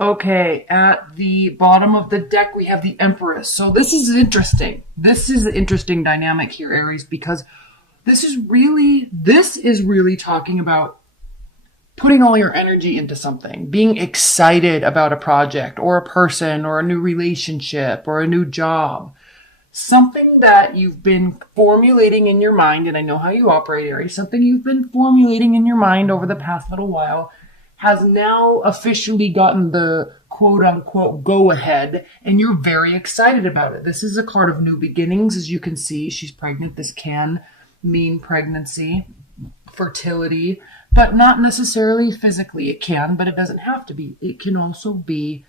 Okay, at the bottom of the deck, we have the Empress. So this is interesting. This is an interesting dynamic here, Aries, because this is really talking about putting all your energy into something, being excited about a project or a person or a new relationship or a new job. Something that you've been formulating in your mind, and I know how you operate, Aries, something you've been formulating in your mind over the past little while has now officially gotten the quote unquote go ahead, and you're very excited about it. This is a card of new beginnings. As you can see, she's pregnant. This can mean pregnancy, fertility, but not necessarily physically. It can, but it doesn't have to be. It can also be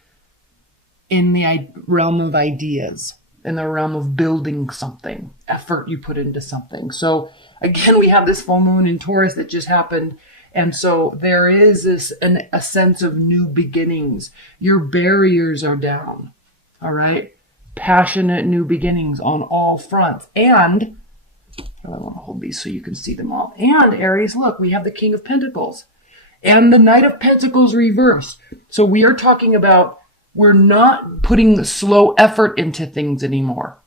in the realm of ideas, in the realm of building something, effort you put into something. So again, we have this full moon in Taurus that just happened. And so there is a sense of new beginnings. Your barriers are down. All right. Passionate new beginnings on all fronts. And I want to hold these so you can see them all. And Aries, look, we have the King of Pentacles and the Knight of Pentacles reversed. So we are talking about we're not putting slow effort into things anymore.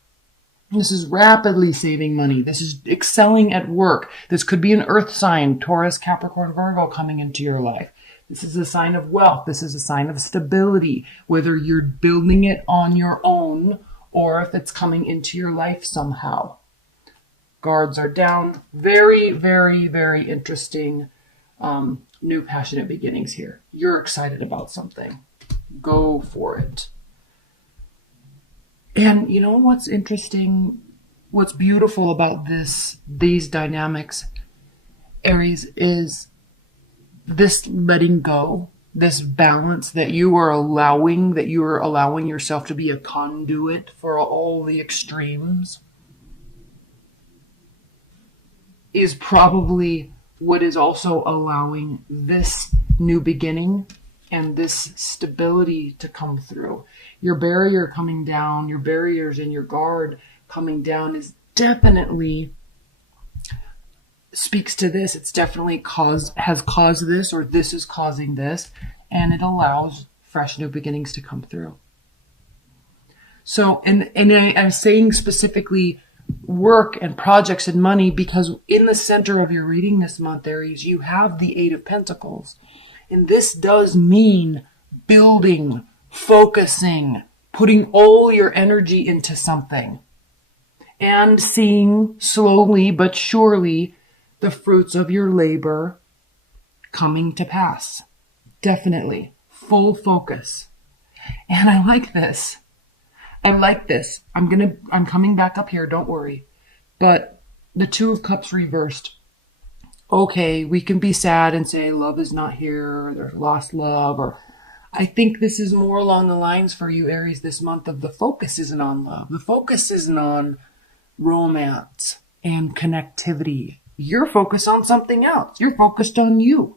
This is rapidly saving money. This is excelling at work. This could be an earth sign, Taurus, Capricorn, Virgo coming into your life. This is a sign of wealth. This is a sign of stability, whether you're building it on your own or if it's coming into your life somehow. Guards are down. Very, very, very interesting new passionate beginnings here. You're excited about something. Go for it. And you know what's interesting, what's beautiful about these dynamics, Aries, is this letting go, this balance that you are allowing yourself to be a conduit for all the extremes is probably what is also allowing this new beginning and this stability to come through. Your barrier coming down, your barriers and your guard coming down is definitely speaks to this. It's definitely has caused this, or this is causing this, and it allows fresh new beginnings to come through. So, and I'm saying specifically work and projects and money because in the center of your reading this month, Aries, you have the Eight of Pentacles. And this does mean building, focusing, putting all your energy into something and seeing slowly but surely the fruits of your labor coming to pass. Definitely. Full focus. And I like this. I'm coming back up here, don't worry. But the Two of Cups reversed. Okay, we can be sad and say love is not here, or there's lost love, or I think this is more along the lines for you, Aries, this month of the focus isn't on love. The focus isn't on romance and connectivity. You're focused on something else. You're focused on you.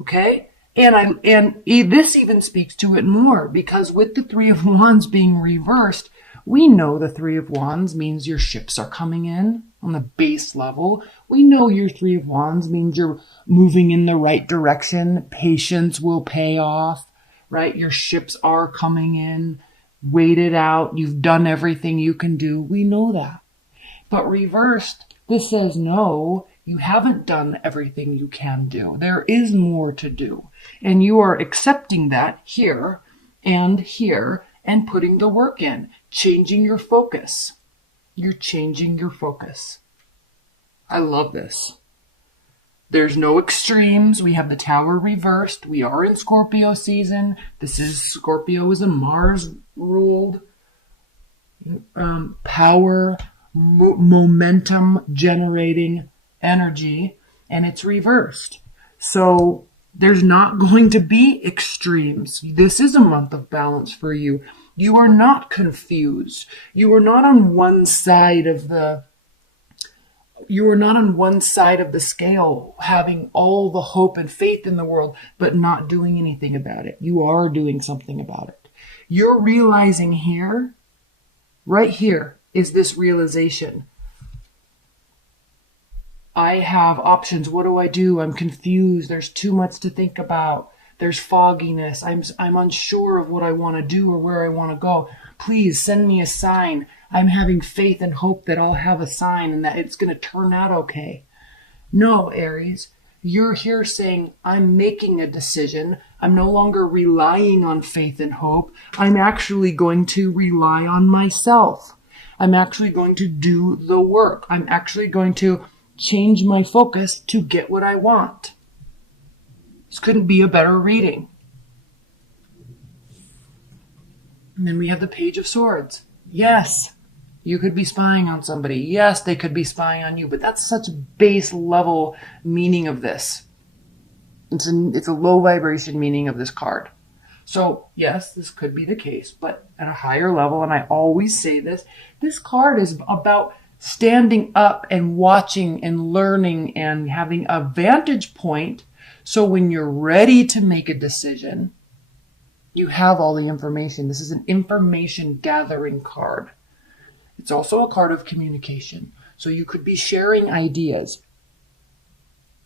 Okay? And this even speaks to it more because with the Three of Wands being reversed, we know the Three of Wands means your ships are coming in on the base level. We know your Three of Wands means you're moving in the right direction. Patience will pay off, right? Your ships are coming in, waited out. You've done everything you can do. We know that. But reversed, this says no, you haven't done everything you can do. There is more to do. And you are accepting that here and putting the work in, changing your focus. You're changing your focus. I love this. There's no extremes. We have the Tower reversed. We are in Scorpio season. Scorpio is a Mars ruled power, momentum generating energy, and it's reversed. So there's not going to be extremes. This is a month of balance for you. You are not confused. You are not on one side of the scale, having all the hope and faith in the world, but not doing anything about it. You are doing something about it. You're realizing here, right here, is this realization. I have options. What do? I'm confused. There's too much to think about. There's fogginess. I'm unsure of what I want to do or where I want to go. Please send me a sign. I'm having faith and hope that I'll have a sign and that it's going to turn out okay. No, Aries, you're here saying, I'm making a decision. I'm no longer relying on faith and hope. I'm actually going to rely on myself. I'm actually going to do the work. I'm actually going to change my focus to get what I want. This couldn't be a better reading. And then we have the Page of Swords. Yes, you could be spying on somebody. Yes, they could be spying on you, but that's such a base level meaning of this. It's a low vibration meaning of this card. So yes, this could be the case, but at a higher level, and I always say this card is about standing up and watching and learning and having a vantage point. So when you're ready to make a decision, you have all the information. This is an information gathering card. It's also a card of communication. So you could be sharing ideas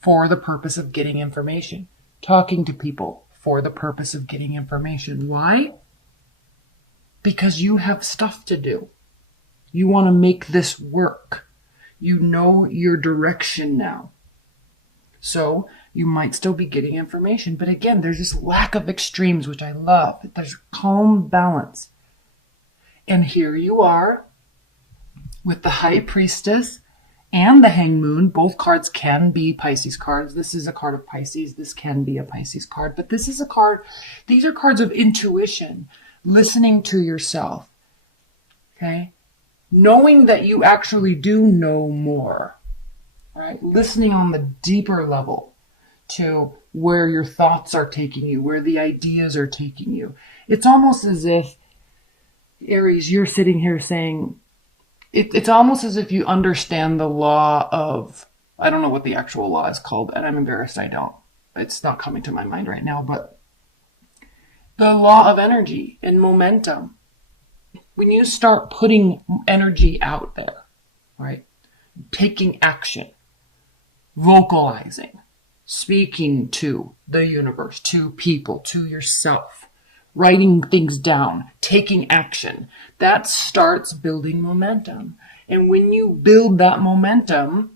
for the purpose of getting information, talking to people for the purpose of getting information. Why? Because you have stuff to do. You want to make this work. You know your direction now. So you might still be getting information. But again, there's this lack of extremes, which I love. There's calm balance. And here you are with the High Priestess and the Hanged Moon. Both cards can be Pisces cards. This is a card of Pisces. This can be a Pisces card. But this is a card, these are cards of intuition, listening to yourself. Okay? Knowing that you actually do know more. Right? Listening on the deeper level to where your thoughts are taking you, where the ideas are taking you. It's almost as if, Aries, you're sitting here saying, it's almost as if you understand the law of, I don't know what the actual law is called, and I'm embarrassed I don't. It's not coming to my mind right now, but the law of energy and momentum. When you start putting energy out there, right? Taking action, vocalizing, speaking to the universe, to people, to yourself, writing things down, taking action, that starts building momentum. And when you build that momentum,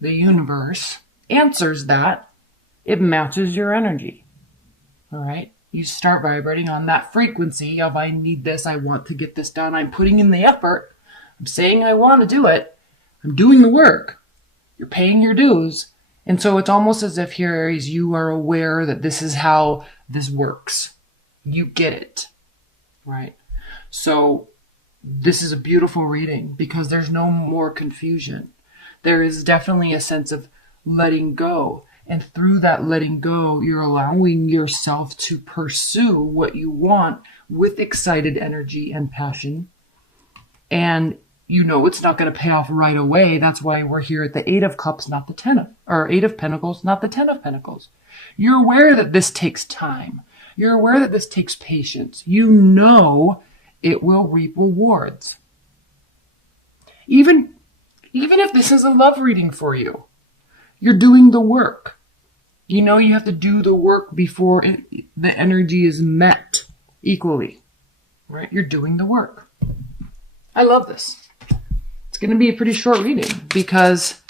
the universe answers that. It matches your energy. All right? You start vibrating on that frequency of, I need this, I want to get this done, I'm putting in the effort, I'm saying I want to do it, I'm doing the work, you're paying your dues. And so it's almost as if here, Aries, you are aware that this is how this works. You get it, right? So this is a beautiful reading because there's no more confusion. There is definitely a sense of letting go. And through that letting go, you're allowing yourself to pursue what you want with excited energy and passion. And you know it's not going to pay off right away. That's why we're here at the 8 of Cups, not the 10 of, or 8 of Pentacles, not the 10 of Pentacles. You're aware that this takes time. You're aware that this takes patience. You know it will reap rewards. Even if this is a love reading for you, you're doing the work. You know you have to do the work before the energy is met equally, right? You're doing the work. I love this. It's going to be a pretty short reading because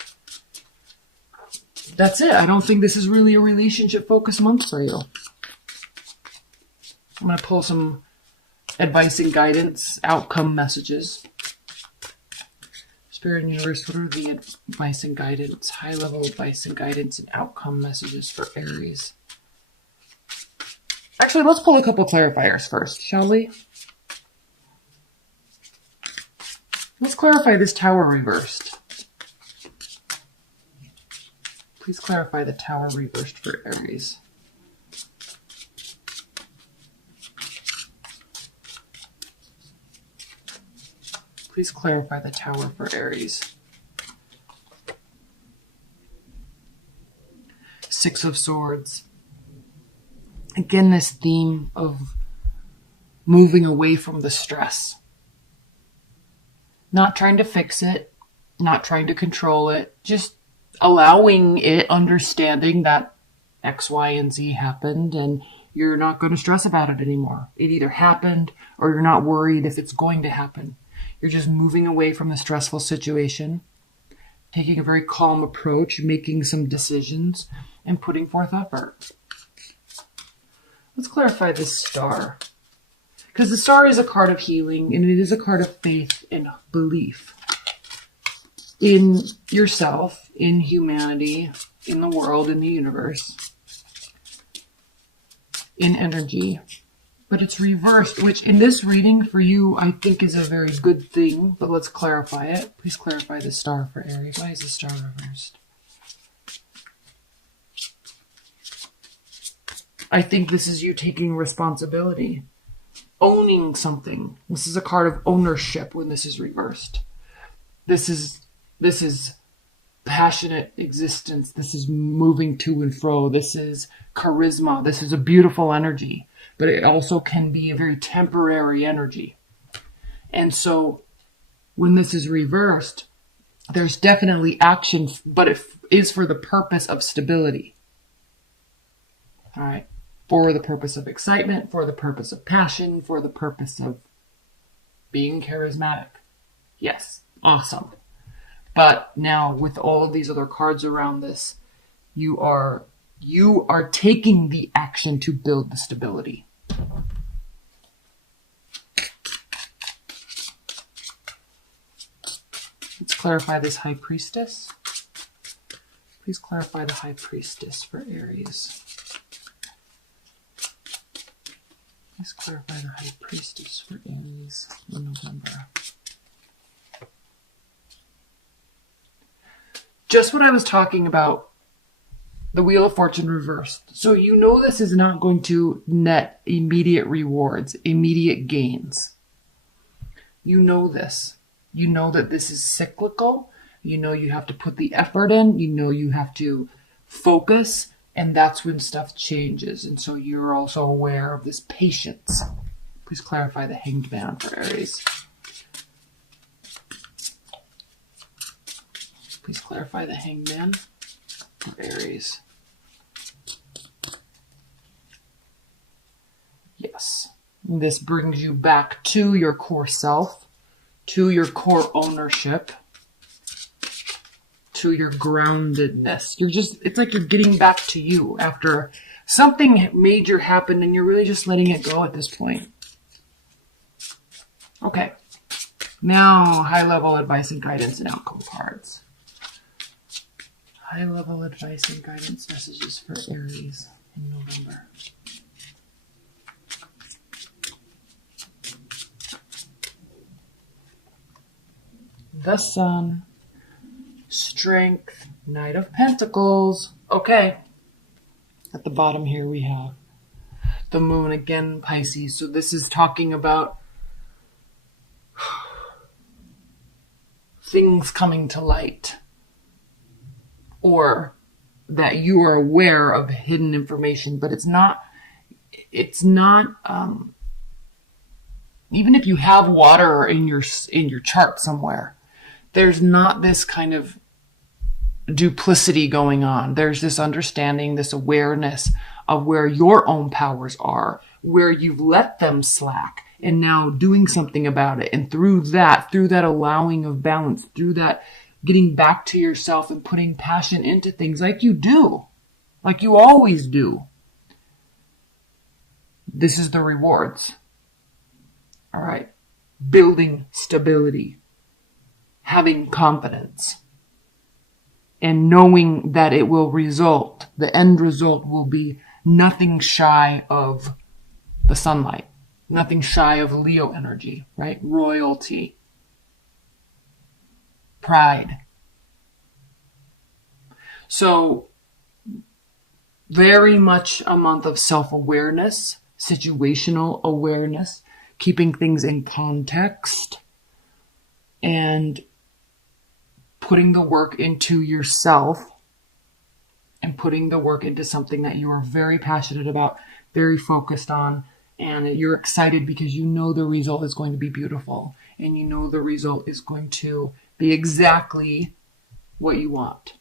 that's it. I don't think this is really a relationship-focused month for you. I'm going to pull some advice and guidance, outcome messages. Spirit and Universe, what are the advice and guidance, high-level advice and guidance and outcome messages for Aries? Actually, let's pull a couple clarifiers first, shall we? Let's clarify this Tower reversed. Please clarify the Tower reversed for Aries. Please clarify the Tower for Aries. 6 of Swords. Again, this theme of moving away from the stress. Not trying to fix it, not trying to control it, just allowing it, understanding that X, Y, and Z happened, and you're not going to stress about it anymore. It either happened or you're not worried if it's going to happen. You're just moving away from the stressful situation, taking a very calm approach, making some decisions, and putting forth effort. Let's clarify this star. Because the star is a card of healing, and it is a card of faith and belief in yourself, in humanity, in the world, in the universe, in energy. But it's reversed, which in this reading for you, I think is a very good thing. But let's clarify it. Please clarify the star for Aries. Why is the star reversed? I think this is you taking responsibility, owning something. This is a card of ownership when this is reversed. This is passionate existence. This is moving to and fro. This is charisma. This is a beautiful energy, but it also can be a very temporary energy. And so when this is reversed, there's definitely action, but it is for the purpose of stability. All right. For the purpose of excitement, for the purpose of passion, for the purpose of being charismatic. Yes. Awesome. But now with all of these other cards around this, you are taking the action to build the stability. Let's clarify this High Priestess. Please clarify the High Priestess for Aries. Please clarify the High Priestess for Aries in November. Just what I was talking about, the Wheel of Fortune reversed. So you know this is not going to net immediate rewards, immediate gains. You know this. You know that this is cyclical. You know you have to put the effort in. You know you have to focus, and that's when stuff changes. And so you're also aware of this patience. Please clarify the Hanged Man for Aries. Please clarify the Hanged Man for Aries. Yes. This brings you back to your core self, to your core ownership, to your groundedness. It's like you're getting back to you after something major happened and you're really just letting it go at this point. Okay. Now, high-level advice and guidance and outcome cards. High-level advice and guidance messages for Aries in November. The Sun, Strength, Knight of Pentacles. Okay. At the bottom here we have the Moon, again, Pisces. So this is talking about things coming to light, or that you are aware of hidden information, but it's not, even if you have water in your chart somewhere, there's not this kind of duplicity going on. There's this understanding, this awareness of where your own powers are, where you've let them slack, and now doing something about it. And through that allowing of balance, through that getting back to yourself and putting passion into things like you do, like you always do. This is the rewards. All right. Building stability, having confidence, and knowing that it will result, the end result will be nothing shy of the sunlight, nothing shy of Leo energy, right? Royalty, pride. So very much a month of self-awareness, situational awareness, keeping things in context, and putting the work into yourself and putting the work into something that you are very passionate about, very focused on, and you're excited because you know the result is going to be beautiful, and you know the result is going to be exactly what you want.